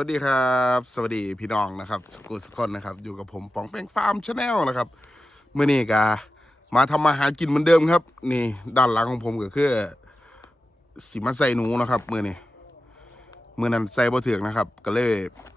วัสดีครับ สวัสดีพี่น้องนะครับสกุลสกคนนะครับ อยู่กับผมปองแป้งฟาร์มชาแนลนะครับเมื่อนี้กามาทำมาหากินเหมือนเดิมครับ นี่ด้านหลังของผมก็คือสิมาใส่หนูนะครับเมื่อนี้เมื่อนั้นใส่บ่เถือกนะครับ ก็เลย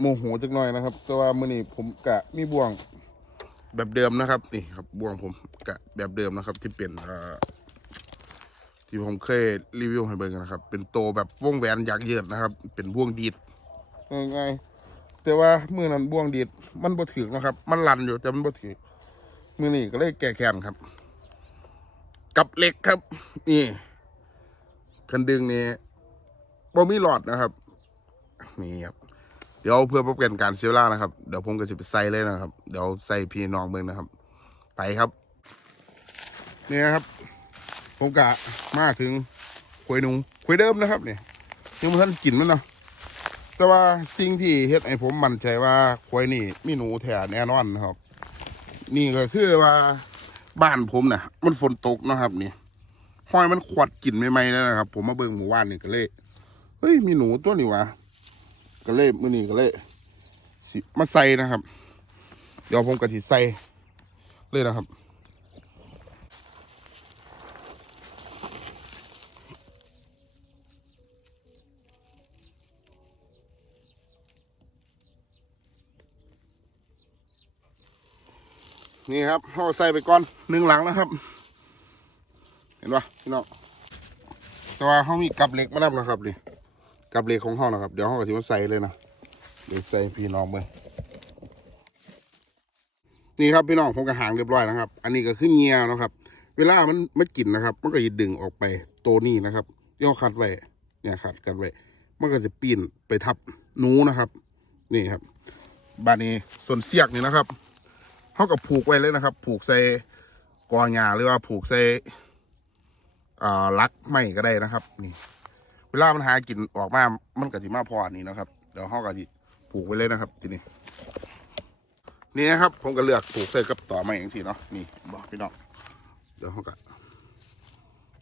โมโหจักหน่อยนะครับ แต่ว่าเมื่อนี้ผมกะมีบ่วงแบบเดิมนะครับ นี่ครับบ่วงผมกะแบบเดิมนะครับ ที่เป็นเอ่อที่ผมเคยรีวิวให้เบิ่งนะครับ เป็นโตแบบวงแหวนยักษ์เยิดนะครับ เป็นบ่วงดีด ง่ายๆแต่ว่ามือนั้นบ่วงดีดมันบ่ถึกนะครับ มันลันอยู่แต่มันบ่ถึกมือนี้ก็เลยแก้แค้นครับ กับเหล็กครับ นี่คันดึงนี่บ่มีหลอดนะครับนี่ครับเดี๋ยวเพื่อป้องกันการเสียเวลานะครับ เดี๋ยวผมก็จะไปใส่เลยนะครับ เดี๋ยวใส่พี่น้องเบิ่งนะครับ ไปครับ นี่ครับ ผมกะมาถึงขวยหนูขวยเดิมนะครับเนี่ยยังไม่ทันกินมันเนาะ แต่ว่าสิ่งที่เฮ็ดให้ผมมั่นใจว่าขวยนี่มีหนูแท้แน่นอนครับ นี่ก็คือว่าบ้านผมน่ะ มันฝนตกนะครับนี่ห้อยมันขวดกลิ่นใหม่ๆแล้วนะครับ ผมมาเบิ่งหมู่บ้านนี่ก็เลยเฮ้ยมีหนูตัวนี้วะก็เลยมือนี้ก็เลยมาใส่นะครับ เดี๋ยวผมก็สิใส่เลยนะครับ นี่ครับเอาใส่ไปก่อนหนึ่งหลังนะครับ เห็นปะพี่น้องแต่ว่าเขามีกับเหล็กมาแล้วนะครับนี่กับเหล็กของเขานะครับ เดี๋ยวเขาก็สิมาใส่เลยนะเดี๋ยวใส่พี่น้องไปนี่ครับพี่น้องผมก็หางเรียบร้อยนะครับ อันนี้ก็ขึ้นเงียนะครับ เวลามันมันกินนะครับ มันก็จะดึงออกไปตัวนี้นะครับที่เขาคัดไว้เนี่ยคัดกันไว้มันก็จะปีนไปทับหนูนะครับ นี่ครับบานนี้ส่วนเสียกนี่นะครับ เขากับผูกไว้เลยนะครับ ผูกใส่กอหญ้าหรือว่าผูกใส่อ่าลักไม้ก็ได้นะครับ นี่ เวลามันหากินออกมา มันก็สิมาพอนี่นะครับ เดี๋ยวเขาก็สิผูกไว้เลยนะครับ ทีนี้ นี่นะครับ ผมก็เลือกผูกใส่กับต่อไม้อย่างที่เนาะ นี่บอกพี่น้อง เดี๋ยวเขาก็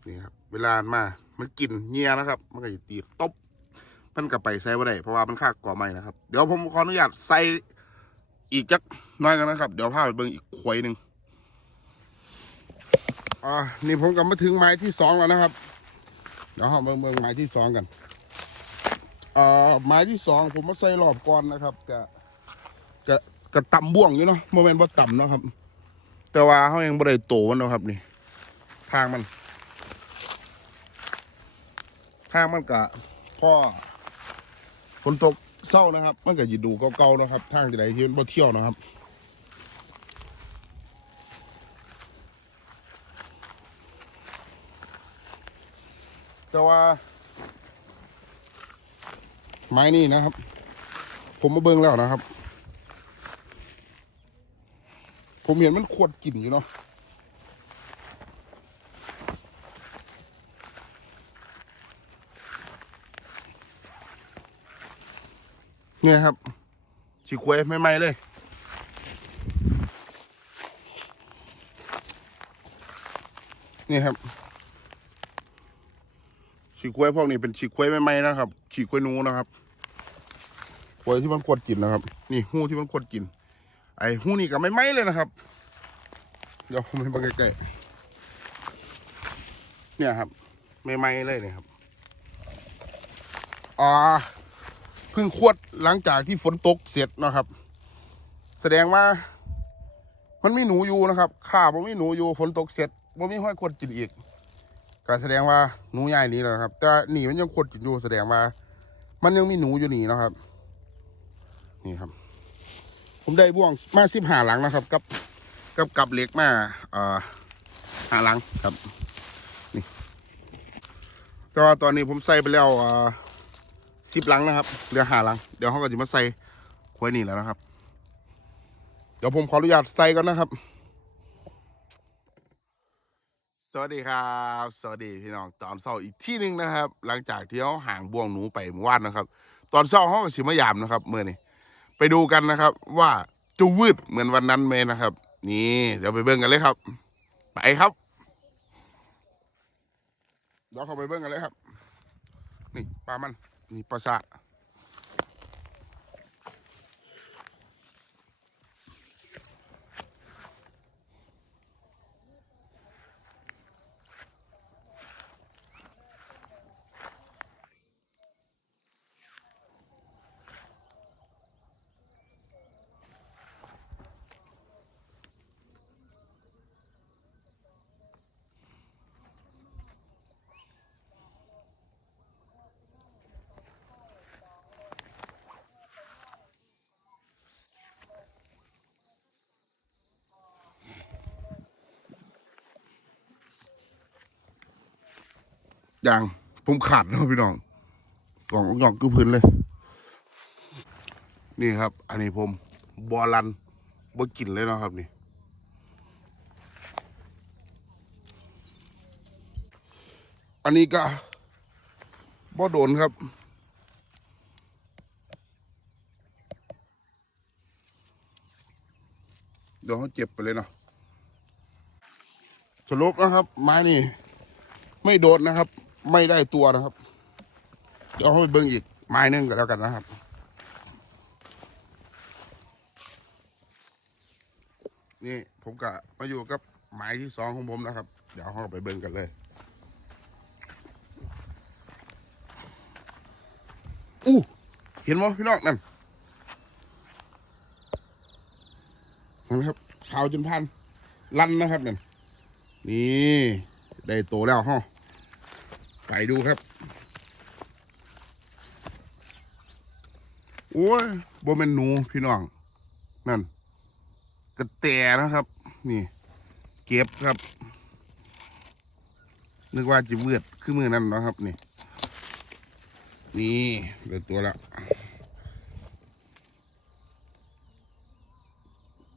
นี่ครับ เวลามา มันกินเงี้ยนะครับ มันก็จะตีตบมันก็ไปใส่บ่ได้เพราะว่ามันค่ากอไม้นะครับ เดี๋ยวผมขออนุญาตใส่ อีกจักน้อยกันนะครับ เดี๋ยวพาไปเบิ่งอีกควยหนึ่งอ่านี่ผมกลับมาถึงไม้ที่สองแล้วนะครับ เดี๋ยวเราเบิ่งเบิ่งไม้ที่สองกันอ่าไม้ที่สองผมมาใส่รอบก่อนนะครับกะกะกะต่ำบ่วงอยู่เนาะโมเมนต์ว่าต่ำเนาะครับ แต่ว่าเขายังบ่ได้โตมันเนาะครับนี่ ทางมันทางมันกะพ่อฝนตก เศร้านะครับ มันก็จะดูเก่าๆนะครับ ทางที่ใดที่มันบ่เที่ยวนะครับแต่ว่า ไม้นี่นะครับ ผมมาเบิ่งแล้วนะครับ ผมเห็นมันขวดกลิ่นอยู่เนาะ เนี่ยครับฉีกควยใหม่ๆเลย นี่ครับฉีกควยพวกนี้เป็นฉีกควยใหม่ๆนะครับฉีกควยหนูนะครับควยที่มันควรกินนะครับ นี่หู้ที่มันควรกิน ไอ้หู้นี่ก็ไม่ไหม้เลยนะครับ เดี๋ยวผมให้บังใกล้ๆเนี่ยครับ ไม่ไหม้เลยเนี่ยครับอ่า เพิ่งขวดหลังจากที่ฝนตกเสร็จนะครับ แสดงว่า มันมีหนูอยู่นะครับข้าบ่มีหนูอยู่ฝนตกเสร็จบ่มีห้อยขวดกินอีกก็แสดงว่าหนูใหญ่นี้แล้วนะครับ แต่หนีมันยังขวดกินอยู่แสดงว่า มันยังมีหนูอยู่นี่นะครับ นี่ครับ ผมได้บ่วงมาสิบหาหลังนะครับ กับกับกับเหล็กมาเอ่อหาหลังครับนี่แต่ว่าตอนนี้ผมใส่ไปแล้วอ่อ สิบลังนะครับเหลือหาลัง เดี๋ยวเขาก็จะมาใส่ควยนี่แล้วนะครับ เดี๋ยวผมขออนุญาตใส่ก่อนนะครับ สวัสดีครับ สวัสดีพี่น้องตอนเช้าอีกที่หนึ่งนะครับ หลังจากที่เขาห่างบ่วงหนูไปเมื่อวานนะครับ ตอนเช้าเขาก็สิมายามนะครับเมื่อนี้ไปดูกันนะครับ ว่าจะวืดเหมือนวันนั้นไหมนะครับ นี่ เดี๋ยวไปเบิ่งกันเลยครับ ไปครับเดี๋ยวเข้าไปเบิ่งกันเลยครับ นี่ปลามัน นี่ปลาสะ อย่างผมขาดนะพี่น้องกล่องหยอกกูพื้นเลย นี่ครับ อันนี้ผมบอลันบ่กินเลยเนาะครับนี่อันนี้ก็บ่โดนครับ เดี๋ยวเขาเจ็บไปเลยเนาะสรุปนะครับ ไม้นี่ ไม่โดนนะครับ ไม่ได้ตัวนะครับ เดี๋ยวเขาไปเบิ่งอีกไม้หนึงก็แล้วกันนะครับ นี่ผมกะมาอยู่กับไม้ที่สองของผมนะครับ เดี๋ยวเราไปเบิ่งกันเลยอู้เห็นไหมพี่น้องนั่นเห็นไหมครับขาวจนพันลั่นนะครับนั่นนี่ ได้โตแล้วฮะ ไปดูครับ โอ้ยบ่เป็นหนูพี่น้อง นั่น กระแตนะครับ นี่ เก็บครับ นึกว่าจะเวือดขึ้นมือนั่นนะครับ นี่ นี่เดือตัวละ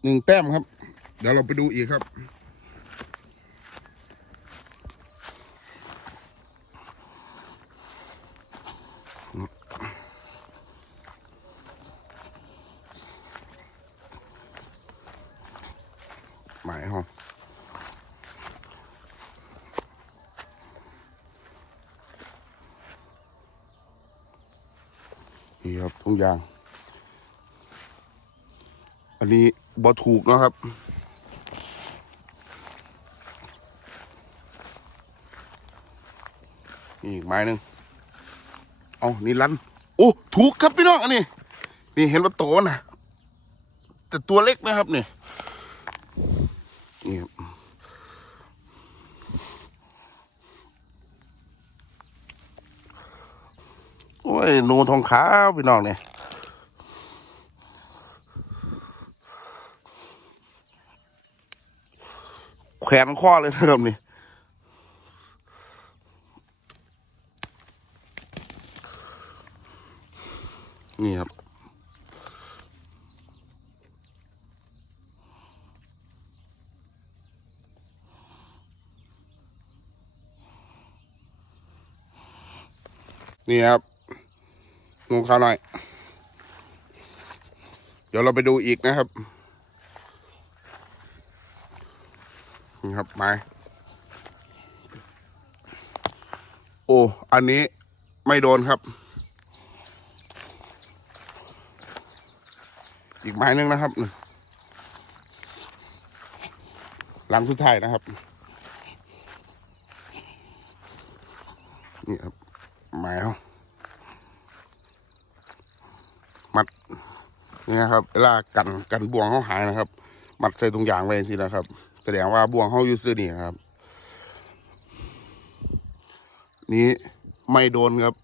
หนึ่งแต้มครับ เดี๋ยวเราไปดูอีกครับ หมายห้องนี่ครับทุกอย่าง อันนี้บอถูกนะครับนี่อีกไม้หนึ่งเอานี่ลันโอ้ถูกครับพี่น้องอันนี้ นี่เห็นว่าโตนะแต่ตัวเล็กนะครับนี่ นี่ครับโอ้ยนูทองขาวพี่น้องเนี่ยแขวนข้อเลยนะครับนี่นี่ครับ นี่ครับลงข้าวหน่อย เดี๋ยวเราไปดูอีกนะครับ นี่ครับไม้โอ้ อันนี้ไม่โดนครับ อีกไม้หนึงนะครับ หลังสุดท้ายนะครับ นี่ครับ ไม้เขามัดนี่นะครับเวลากันกันบ่วงเขาหายนะครับ มัดใส่ตรงยางไว้ทีนะครับ แสดงว่าบ่วงเขาอยู่ซื่อนี่ครับ นี้ไม่โดนครับ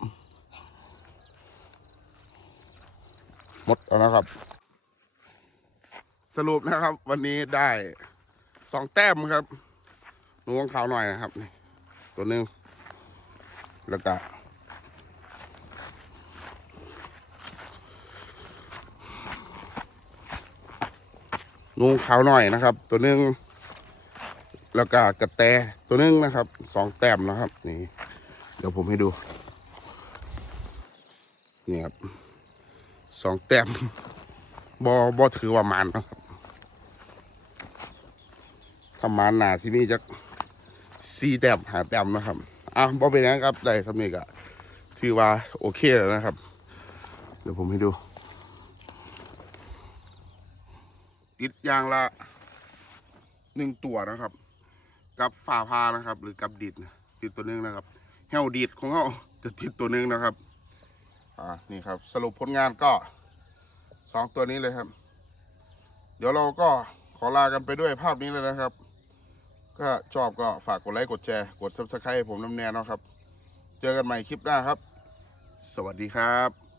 หมดแล้วนะครับ สรุปนะครับ วันนี้ได้สองแต้มครับหนูวงขาวหน่อยนะครับนี่ตัวหนึ่งแล้วก็ นูงขาวหน่อยนะครับ ตัวหนึ่งแล้วก็กระแตตัวหนึ่งนะครับสองแต้มนะครับ นี่ เดี๋ยวผมให้ดูนี่ครับสองแต้มบอบอถือว่ามันนะครับถ้ามันหนาที่นี่จะสี่แต้มหาแต้มนะครับอะบอเป็นยังครับได้สำเร็จอะถือว่าโอเคแล้วนะครับ เดี๋ยวผมให้ดู ติดยางละหนึ่งตัวนะครับ กับฝาพานะครับ หรือกับดิดนะติดตัวหนึงนะครับแฮวดิดของเขาจะติดตัวหนึงนะครับ อ่านี่ครับ สรุปผลงานก็สองตัวนี้เลยครับ เดี๋ยวเราก็ขอลากันไปด้วยภาพนี้เลยนะครับ ก็ชอบก็ฝากกดไลค์กดแชร์กด subscribe ให้ผมน้ำแน่นะครับ เจอกันใหม่คลิปหน้าครับ สวัสดีครับ